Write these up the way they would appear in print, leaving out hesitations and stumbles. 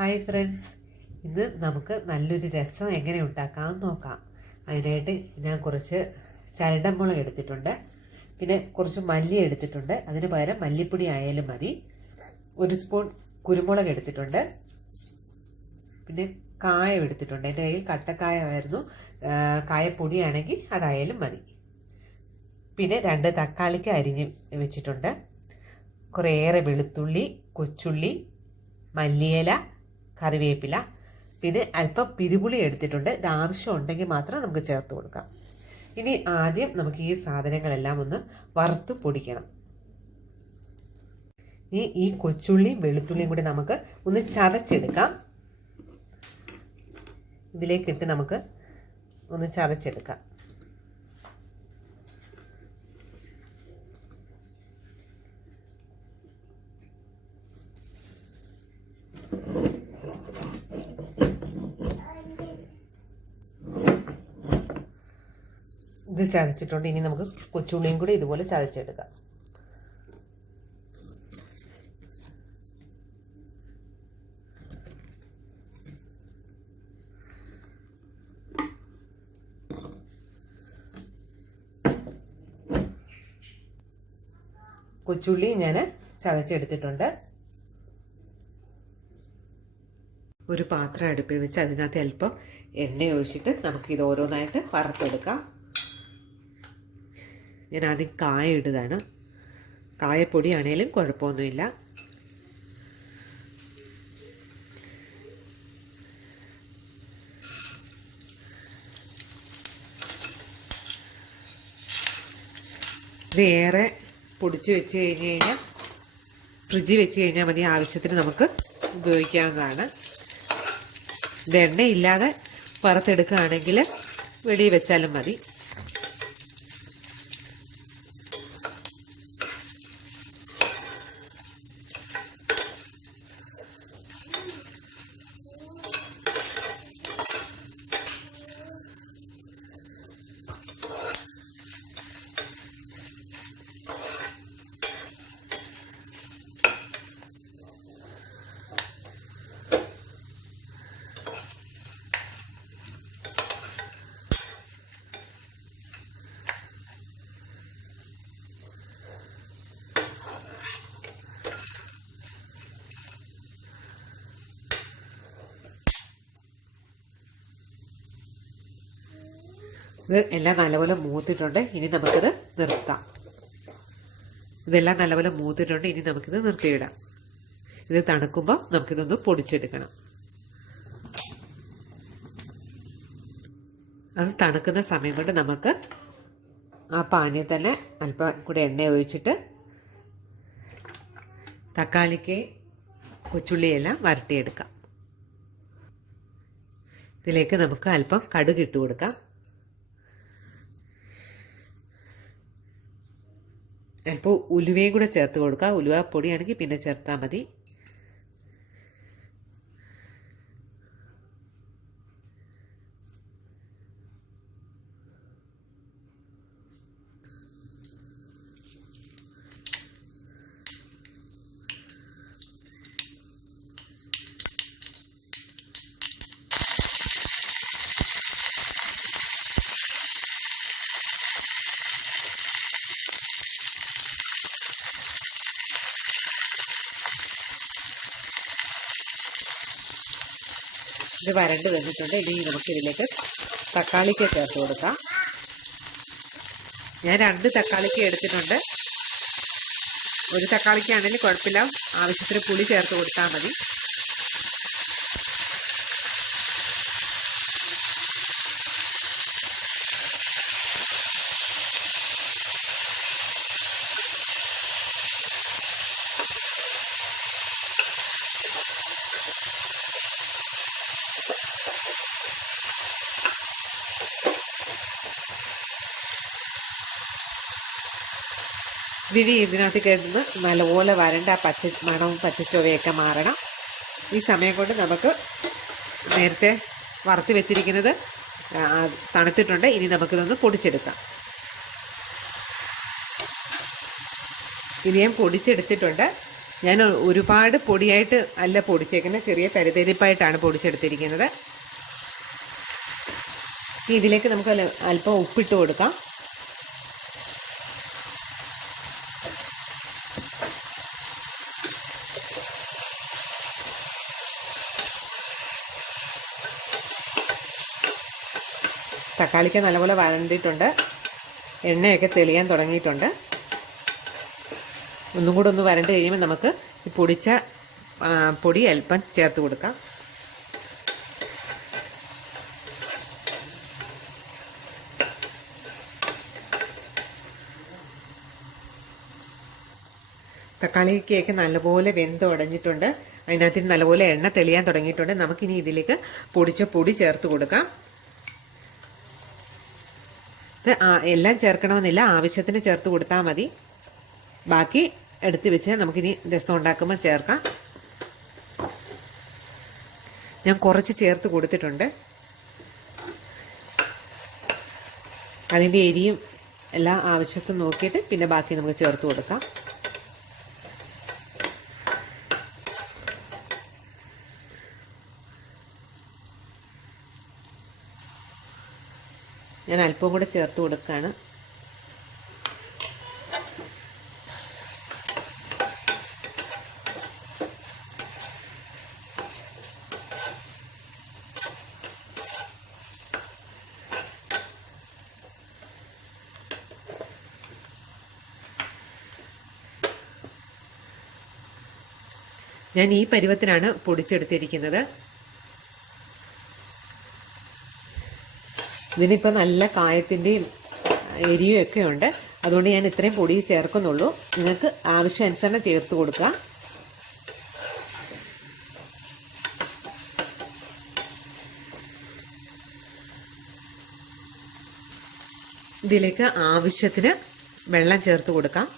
Hi friends, ഇന്ന് നമുക്ക് നല്ലൊരു രസം എങ്ങനെ ഉണ്ടാക്കാമെന്ന് നോക്കാം. അതിനായിട്ട് ഞാൻ കുറച്ച് ചരടമുളക് എടുത്തിട്ടുണ്ട്, പിന്നെ കുറച്ച് മല്ലി എടുത്തിട്ടുണ്ട്. അതിന് പകരം മല്ലിപ്പൊടി ആയാലും മതി. ഒരു സ്പൂൺ കുരുമുളക് എടുത്തിട്ടുണ്ട്, പിന്നെ കായം എടുത്തിട്ടുണ്ട്. എൻ്റെ കയ്യിൽ കട്ടക്കായമായിരുന്നു, കായപ്പൊടിയാണെങ്കിൽ അതായാലും മതി. പിന്നെ 2 തക്കാളിക്ക് അരിഞ്ഞ് വെച്ചിട്ടുണ്ട്. കുറേയേറെ വെളുത്തുള്ളി, കൊച്ചുള്ളി, മല്ലിയില, കറിവേപ്പില, പിന്നെ അല്പം പിരിപുളി എടുത്തിട്ടുണ്ട്. ഇത് ആവശ്യം ഉണ്ടെങ്കിൽ മാത്രം നമുക്ക് ചേർത്ത് കൊടുക്കാം. ഇനി ആദ്യം നമുക്ക് ഈ സാധനങ്ങളെല്ലാം ഒന്ന് വറുത്ത് പൊടിക്കണം. ഈ കൊച്ചുള്ളിയും വെളുത്തുള്ളിയും കൂടി നമുക്ക് ഒന്ന് ചതച്ചെടുക്കാം. ഇതിലേക്കിട്ട് നമുക്ക് ഒന്ന് ചതച്ചെടുക്കാം. ഇത് ചതച്ചിട്ടുണ്ട്. ഇനി നമുക്ക് കൊച്ചുള്ളിയും കൂടി ഇതുപോലെ ചതച്ചെടുക്കാം. കൊച്ചുള്ളി ഞാൻ ചതച്ചെടുത്തിട്ടുണ്ട്. ഒരു പാത്രം അടുപ്പിൽ വെച്ച് അതിനകത്ത് അല്പം എണ്ണ ഒഴിച്ചിട്ട് നമുക്കിത് ഓരോന്നായിട്ട് വറുത്തെടുക്കാം. ഞാൻ ആദ്യം കായ ഇടുകയാണ്. കായപ്പൊടിയാണേലും കുഴപ്പമൊന്നുമില്ല. ഇത് ഏറെ പൊടിച്ച് വെച്ച് കഴിഞ്ഞാൽ ഫ്രിഡ്ജിൽ വെച്ച് കഴിഞ്ഞാൽ മതി. ആവശ്യത്തിന് നമുക്ക് ഉപയോഗിക്കാവുന്നതാണ്. ഇത് എണ്ണയില്ലാതെ വറുത്തെടുക്കുകയാണെങ്കിൽ വെളിയിൽ വെച്ചാലും മതി. ഇത് എല്ലാം നല്ലപോലെ മൂത്തിട്ടുണ്ട്. ഇനി നമുക്കിത് നിർത്താം. ഇതെല്ലാം നല്ലപോലെ മൂത്തിട്ടുണ്ട്. ഇനി നമുക്കിത് നിർത്തിയിടാം. ഇത് തണുക്കുമ്പോൾ നമുക്കിതൊന്ന് പൊടിച്ചെടുക്കണം. അത് തണുക്കുന്ന സമയം കൊണ്ട് നമുക്ക് ആ പാനിൽ തന്നെ അല്പം കൂടെ എണ്ണ ഒഴിച്ചിട്ട് തക്കാളിക്ക് കൊച്ചുള്ളിയെല്ലാം വരട്ടിയെടുക്കാം. ഇതിലേക്ക് നമുക്ക് അല്പം കടുക് ഇട്ട് കൊടുക്കാം. അല്പം ഉലുവയും കൂടെ ചേർത്ത് കൊടുക്കാം. ഉലുവ പൊടിയാണെങ്കിൽ പിന്നെ ചേർത്താൽ മതി. ഇത് വരണ്ട് വന്നിട്ടുണ്ട്. ഇനി നമുക്കിതിലേക്ക് തക്കാളിക്ക് ചേർത്ത് കൊടുക്കാം. ഞാൻ 2 തക്കാളിക്ക് എടുത്തിട്ടുണ്ട്. ഒരു തക്കാളിക്കാണെങ്കിലും കുഴപ്പമില്ല. ആവശ്യത്തിന് പുളി ചേർത്ത് കൊടുത്താൽ മതി. ഇനി ഇതിനകത്ത് കിടന്ന് നല്ലപോലെ വരണ്ട പച്ച മണവും പച്ചച്ചുവയൊക്കെ മാറണം. ഈ സമയം കൊണ്ട് നമുക്ക് നേരത്തെ വറുത്ത് വെച്ചിരിക്കുന്നത് തണുത്തിട്ടുണ്ട്. ഇനി നമുക്കിതൊന്ന് പൊടിച്ചെടുക്കാം. ഇത് ഞാൻ പൊടിച്ചെടുത്തിട്ടുണ്ട്. ഞാൻ ഒരുപാട് പൊടിയായിട്ട് അല്ല പൊടിച്ചേക്കുന്നത്, ചെറിയ തരിതരിപ്പായിട്ടാണ് പൊടിച്ചെടുത്തിരിക്കുന്നത്. ഇതിലേക്ക് നമുക്ക് അല്പം ഉപ്പിട്ട് കൊടുക്കാം. തക്കാളിക്ക് നല്ലപോലെ വഴണ്ടിയിട്ടുണ്ട്, എണ്ണയൊക്കെ തെളിയാൻ തുടങ്ങിയിട്ടുണ്ട്. ഒന്നും കൂടെ ഒന്ന് വരണ്ട് കഴിയുമ്പോൾ നമുക്ക് ഈ പൊടിച്ച പൊടി അല്പം ചേർത്ത് കൊടുക്കാം. തക്കാളിക്കൊക്കെ നല്ലപോലെ വെന്ത് ഉടഞ്ഞിട്ടുണ്ട്, അതിനകത്ത് നല്ലപോലെ എണ്ണ തെളിയാൻ തുടങ്ങിയിട്ടുണ്ട്. നമുക്കിനി ഇതിലേക്ക് പൊടിച്ച പൊടി ചേർത്ത് കൊടുക്കാം. ഇത് എല്ലാം ചേർക്കണമെന്നില്ല, ആവശ്യത്തിന് ചേർത്ത് കൊടുത്താൽ മതി. ബാക്കി എടുത്ത് വെച്ച് നമുക്കിനി രസം ഉണ്ടാക്കുമ്പോൾ ചേർക്കാം. ഞാൻ കുറച്ച് ചേർത്ത് കൊടുത്തിട്ടുണ്ട്. അതിൻ്റെ എരിയും എല്ലാ ആവശ്യത്തിന് നോക്കിയിട്ട് പിന്നെ ബാക്കി നമുക്ക് ചേർത്ത് കൊടുക്കാം. ഞാൻ അല്പം കൂടെ ചേർത്ത് കൊടുക്കുകയാണ്. ഞാൻ ഈ പരുവത്തിനാണ് പൊടിച്ചെടുത്തിരിക്കുന്നത്. ഇതിനിപ്പോൾ നല്ല കായത്തിൻ്റെയും എരിയും ഒക്കെ ഉണ്ട്, അതുകൊണ്ട് ഞാൻ ഇത്രയും പൊടി ചേർക്കുന്നുള്ളൂ. നിങ്ങൾക്ക് ആവശ്യാനുസരണം ചേർത്ത് കൊടുക്കുക. ഇതിലേക്ക് ആവശ്യത്തിന് വെള്ളം ചേർത്ത് കൊടുക്കാം.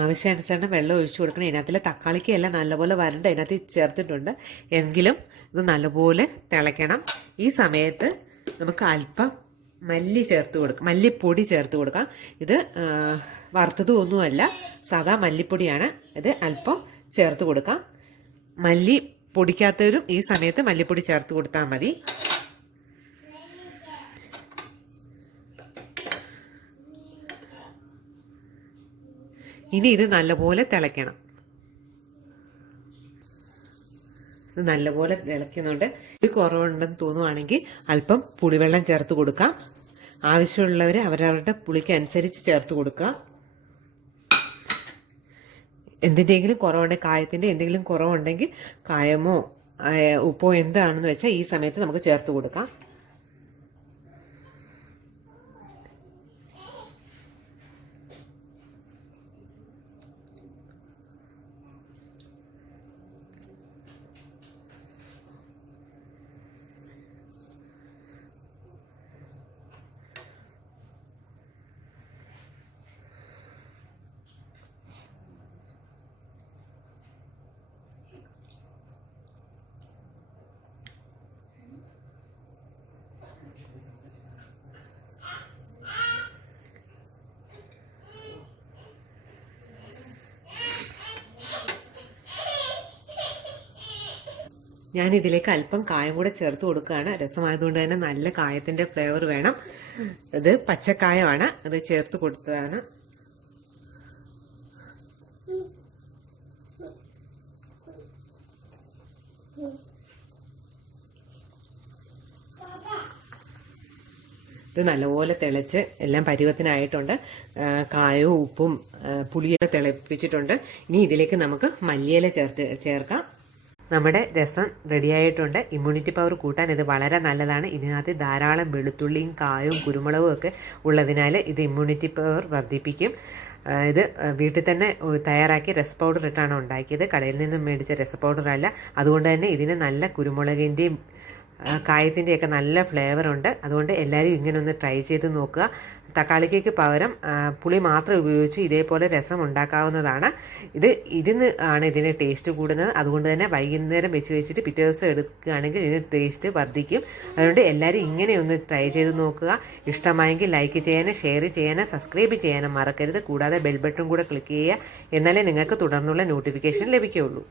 ആവശ്യാനുസരണം വെള്ളം ഒഴിച്ചു കൊടുക്കണം. ഇതിനകത്തിൽ തക്കാളിക്ക് എല്ലാം നല്ലപോലെ വരണ്ട് അതിനകത്ത് ചേർത്തിട്ടുണ്ട്, എങ്കിലും ഇത് നല്ലപോലെ തിളയ്ക്കണം. ഈ സമയത്ത് നമുക്ക് അല്പം മല്ലി ചേർത്ത് കൊടുക്കാം, മല്ലിപ്പൊടി ചേർത്ത് കൊടുക്കാം. ഇത് വറുത്തതും ഒന്നുമല്ല, സാധാ മല്ലിപ്പൊടിയാണ്. ഇത് അല്പം ചേർത്ത് കൊടുക്കാം. മല്ലി പൊടിക്കാത്തവരും ഈ സമയത്ത് മല്ലിപ്പൊടി ചേർത്ത് കൊടുത്താൽ മതി. ഇനി ഇത് നല്ലപോലെ തിളയ്ക്കണം. ഇത് നല്ലപോലെ തിളയ്ക്കുന്നുണ്ട്. ഇത് കുറവുണ്ടെന്ന് തോന്നുവാണെങ്കിൽ അല്പം പുളിവെള്ളം ചേർത്ത് കൊടുക്കാം. ആവശ്യമുള്ളവർ അവരവരുടെ പുളിക്ക് അനുസരിച്ച് ചേർത്ത് കൊടുക്കുക. എന്തിൻ്റെങ്കിലും കുറവുണ്ടെങ്കിൽ, കായത്തിൻ്റെ എന്തെങ്കിലും കുറവുണ്ടെങ്കിൽ കായമോ ഉപ്പോ എന്താണെന്ന് വെച്ചാൽ ഈ സമയത്ത് നമുക്ക് ചേർത്ത് കൊടുക്കാം. ഞാൻ ഇതിലേക്ക് അല്പം കായം കൂടെ ചേർത്ത് കൊടുക്കുകയാണ്. രസമായതുകൊണ്ട് തന്നെ നല്ല കായത്തിന്റെ ഫ്ലേവർ വേണം. ഇത് പച്ചക്കായമാണ്, അത് ചേർത്ത് കൊടുത്തതാണ്. ഇത് നല്ലപോലെ തിളച്ച് എല്ലാം പരുവത്തിനായിട്ടുണ്ട്. കായവും ഉപ്പും പുളിയൊക്കെ തിളപ്പിച്ചിട്ടുണ്ട്. ഇനി ഇതിലേക്ക് നമുക്ക് മല്ലിയില ചേർക്കാം. നമ്മുടെ രസം റെഡിയായിട്ടുണ്ട്. ഇമ്മ്യൂണിറ്റി പവർ കൂട്ടാൻ ഇത് വളരെ നല്ലതാണ്. ഇതിനകത്ത് ധാരാളം വെളുത്തുള്ളിയും കായവും കുരുമുളകും ഒക്കെ ഉള്ളതിനാൽ ഇത് ഇമ്മ്യൂണിറ്റി പവർ വർദ്ധിപ്പിക്കും. ഇത് വീട്ടിൽ തന്നെ തയ്യാറാക്കി രസ പൗഡർ ഇട്ടാണ് ഉണ്ടാക്കിയത്. കടയിൽ നിന്നും മേടിച്ച രസ പൗഡർ അല്ല. അതുകൊണ്ട് തന്നെ ഇതിന് നല്ല കുരുമുളകിൻ്റെയും കായത്തിൻ്റെയൊക്കെ നല്ല ഫ്ലേവറുണ്ട്. അതുകൊണ്ട് എല്ലാവരും ഇങ്ങനെ ഒന്ന് ട്രൈ ചെയ്ത് നോക്കുക. തക്കാളിക്ക് പകരം പുളി മാത്രം ഉപയോഗിച്ച് ഇതേപോലെ രസം ഉണ്ടാക്കാവുന്നതാണ്. ഇതിന് ആണ് ഇതിന് ടേസ്റ്റ് കൂടുന്നത്. അതുകൊണ്ട് തന്നെ വൈകുന്നേരം വെച്ചിട്ട് പിറ്റേ ദിവസം എടുക്കുകയാണെങ്കിൽ ഇതിന് ടേസ്റ്റ് വർദ്ധിക്കും. അതുകൊണ്ട് എല്ലാവരും ഇങ്ങനെ ഒന്ന് ട്രൈ ചെയ്ത് നോക്കുക. ഇഷ്ടമായെങ്കിൽ ലൈക്ക് ചെയ്യാനും ഷെയർ ചെയ്യാനും സബ്സ്ക്രൈബ് ചെയ്യാനും മറക്കരുത്. കൂടാതെ ബെൽ ബട്ടൺ കൂടെ ക്ലിക്ക് ചെയ്യുക. എന്നാലേ നിങ്ങൾക്ക് തുടർന്നുള്ള നോട്ടിഫിക്കേഷൻ ലഭിക്കുകയുള്ളൂ.